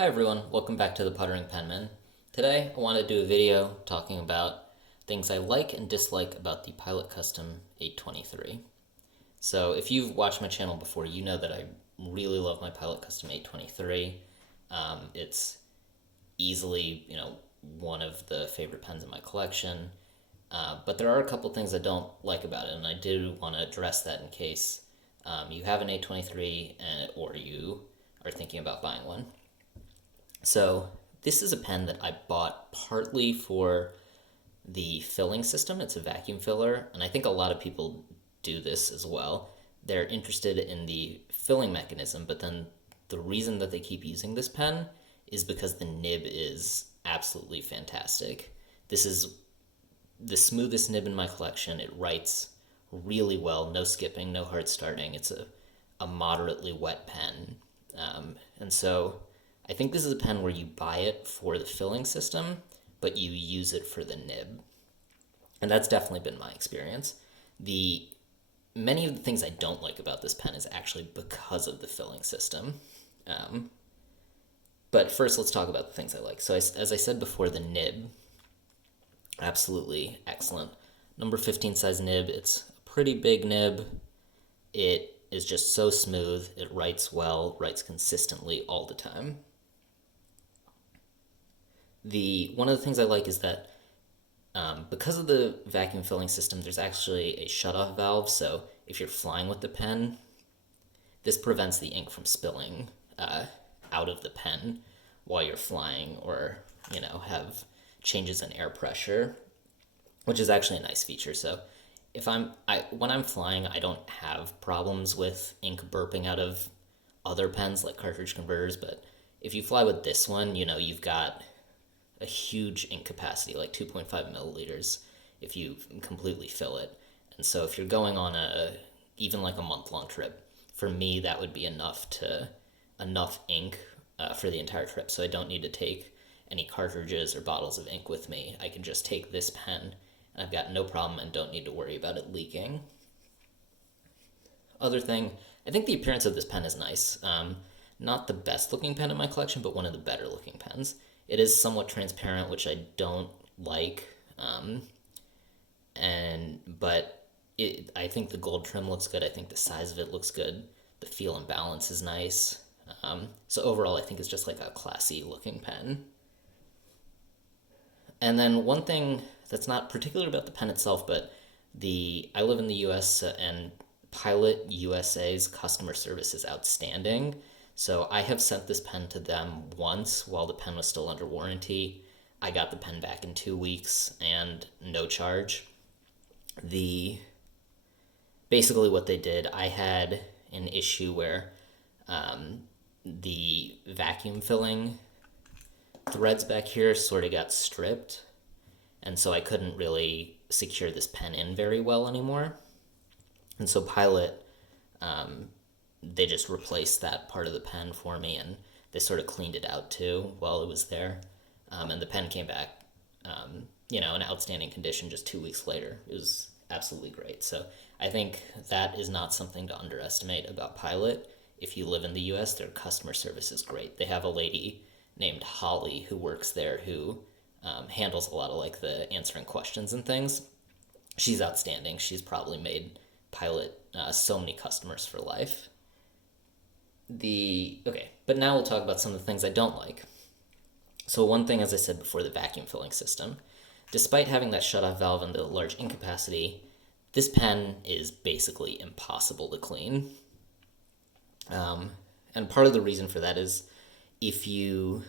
Hi everyone, welcome back to the Puttering Penman. Today I want to do a video talking about things I like and dislike about the Pilot Custom 823. So if you've watched my channel before, you know that I really love my Pilot Custom 823. It's easily, one of the favorite pens in my collection. But there are a couple things I don't like about it, and I do want to address that in case you have an 823 or you are thinking about buying one. So this is a pen that I bought partly for the filling system. It's a vacuum filler, and I think a lot of people do this as well. They're interested in the filling mechanism, but then the reason that they keep using this pen is because the nib is absolutely fantastic. This is the smoothest nib in my collection. It writes really well, no skipping, no hard starting. It's a moderately wet pen. And so I think this is a pen where you buy it for the filling system, but you use it for the nib. And that's definitely been my experience. The Many of the things I don't like about this pen is actually because of the filling system. Um, but first, let's talk about the things I like. So, as I said before, the nib, absolutely excellent. Number 15 size nib, it's a pretty big nib. It is just so smooth. It writes well, writes consistently all the time. The One of the things I like is that because of the vacuum filling system, there's actually a shutoff valve. So if you're flying with the pen, this prevents the ink from spilling out of the pen while you're flying, or have changes in air pressure, which is actually a nice feature. So when I'm flying, I don't have problems with ink burping out of other pens like cartridge converters. But if you fly with this one, you've got a huge ink capacity, like 2.5 milliliters, if you completely fill it. And so if you're going on even like a month-long trip, for me that would be enough ink for the entire trip. So I don't need to take any cartridges or bottles of ink with me. I can just take this pen, and I've got no problem and don't need to worry about it leaking. Other thing, I think the appearance of this pen is nice. Not the best looking pen in my collection, but one of the better looking pens. It is somewhat transparent, which I don't like, I think the gold trim looks good. I think the size of it looks good. The feel and balance is nice. So overall, I think it's just like a classy looking pen. And then one thing that's not particular about the pen itself, but I live in the U.S. And Pilot USA's customer service is outstanding. So I have sent this pen to them once while the pen was still under warranty. I got the pen back in 2 weeks and no charge. The Basically what they did, I had an issue where the vacuum filling threads back here sort of got stripped, and so I couldn't really secure this pen in very well anymore. And so Pilot, they just replaced that part of the pen for me, and they sort of cleaned it out too while it was there. And the pen came back, in outstanding condition just 2 weeks later. It was absolutely great. So I think that is not something to underestimate about Pilot. If you live in the US, their customer service is great. They have a lady named Holly who works there who handles a lot of like the answering questions and things. She's outstanding. She's probably made Pilot so many customers for life. But now we'll talk about some of the things I don't like. So one thing, as I said before, the vacuum filling system. Despite having that shutoff valve and the large ink capacity, this pen is basically impossible to clean. And part of the reason for that is if you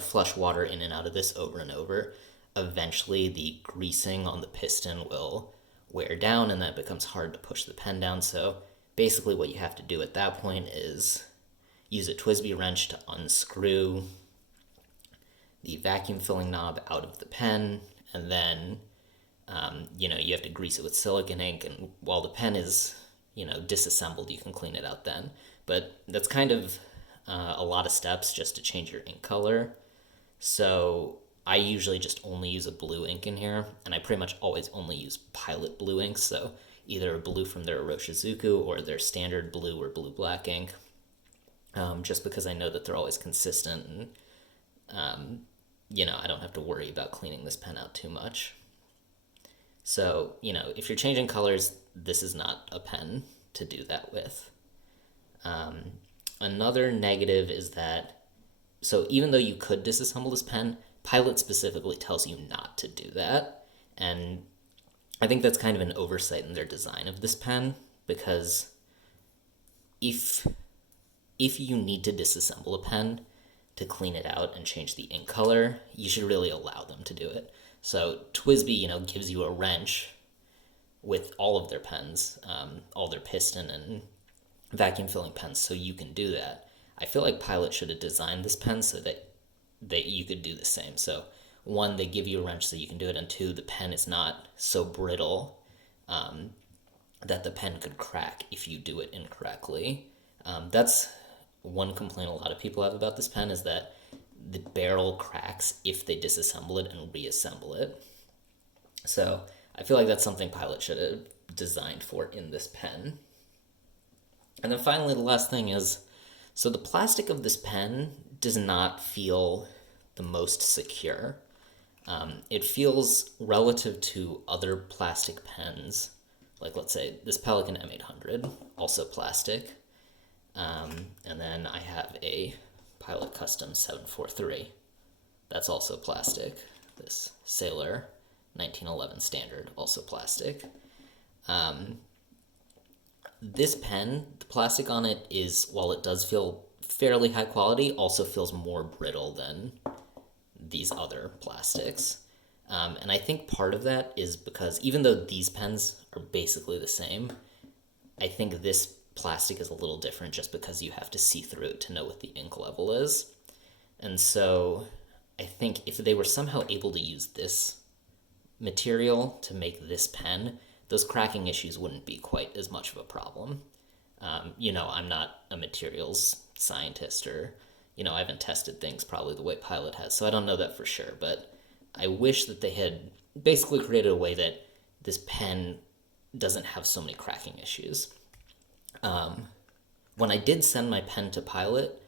flush water in and out of this over and over, eventually the greasing on the piston will wear down, and that becomes hard to push the pen down. So basically what you have to do at that point is use a TWSBI wrench to unscrew the vacuum filling knob out of the pen, and then you have to grease it with silicone ink, and while the pen is disassembled, you can clean it out then. But that's kind of a lot of steps just to change your ink color. So I usually just only use a blue ink in here, and I pretty much always only use Pilot blue ink, so either blue from their Iroshizuku or their standard blue or blue black ink. just because I know that they're always consistent and, I don't have to worry about cleaning this pen out too much. So, if you're changing colors, this is not a pen to do that with. Another negative is that, so even though you could disassemble this pen, Pilot specifically tells you not to do that. And I think that's kind of an oversight in their design of this pen, because if you need to disassemble a pen to clean it out and change the ink color, you should really allow them to do it. So TWSBI, gives you a wrench with all of their pens, all their piston and vacuum filling pens, so you can do that. I feel like Pilot should have designed this pen so that you could do the same. So one, they give you a wrench so you can do it, and two, the pen is not so brittle that the pen could crack if you do it incorrectly. That's one complaint a lot of people have about this pen, is that the barrel cracks if they disassemble it and reassemble it. So I feel like that's something Pilot should have designed for in this pen. And then finally, the last thing is, so the plastic of this pen does not feel the most secure. It feels, relative to other plastic pens, like let's say this Pelikan M800, also plastic. And then I have a Pilot Custom 743. That's also plastic. This Sailor 1911 Standard, also plastic. This pen, the plastic on it is, while it does feel fairly high quality, also feels more brittle than these other plastics. And I think part of that is because even though these pens are basically the same, I think this plastic is a little different just because you have to see through it to know what the ink level is. And so I think if they were somehow able to use this material to make this pen, those cracking issues wouldn't be quite as much of a problem. I'm not a materials scientist, or, I haven't tested things probably the way Pilot has, so I don't know that for sure, but I wish that they had basically created a way that this pen doesn't have so many cracking issues. When I did send my pen to Pilot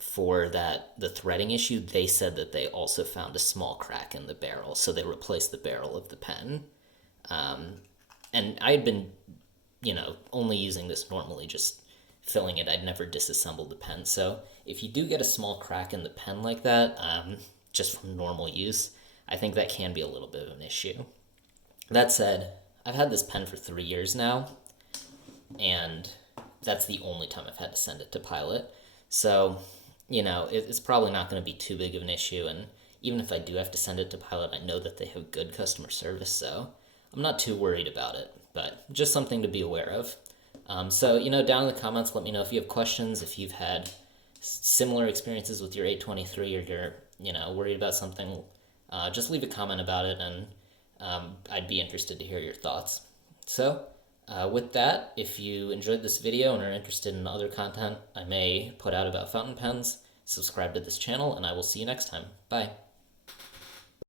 for the threading issue, they said that they also found a small crack in the barrel, so they replaced the barrel of the pen. And I had been, only using this normally, just filling it. I'd never disassembled the pen. So if you do get a small crack in the pen like that, just from normal use, I think that can be a little bit of an issue. That said, I've had this pen for 3 years now, and that's the only time I've had to send it to Pilot. So, it's probably not going to be too big of an issue, and even if I do have to send it to Pilot, I know that they have good customer service, so I'm not too worried about it, but just something to be aware of. So, down in the comments, let me know if you have questions, if you've had similar experiences with your 823, or you're, worried about something. Just leave a comment about it, and I'd be interested to hear your thoughts. So, with that, if you enjoyed this video and are interested in other content I may put out about fountain pens, subscribe to this channel, and I will see you next time. Bye.